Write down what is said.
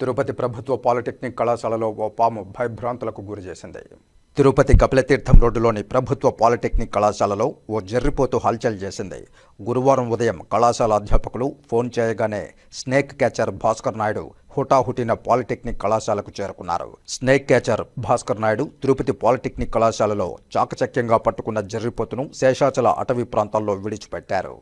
తిరుపతి ప్రభుత్వ పాలిటెక్నిక్ కళాశాలలో ఓ పాము భయభ్రాంతులకు గురి చేసింది. తిరుపతి కపిలతీర్థం రోడ్డులోని ప్రభుత్వ పాలిటెక్నిక్ కళాశాలలో ఓ జర్రిపోతు హల్చల్ చేసింది. గురువారం ఉదయం కళాశాల అధ్యాపకులు ఫోన్ చేయగానే స్నేక్ క్యాచర్ భాస్కర్ నాయుడు హుటాహుటిన పాలిటెక్నిక్ కళాశాలకు చేరుకున్నారు. Snake catcher Bhaskar Naidu Tirupati polytechnic కళాశాలలో చాకచక్యంగా పట్టుకున్న జర్రిపోతును శేషాచల అటవీ ప్రాంతాల్లో విడిచిపెట్టారు.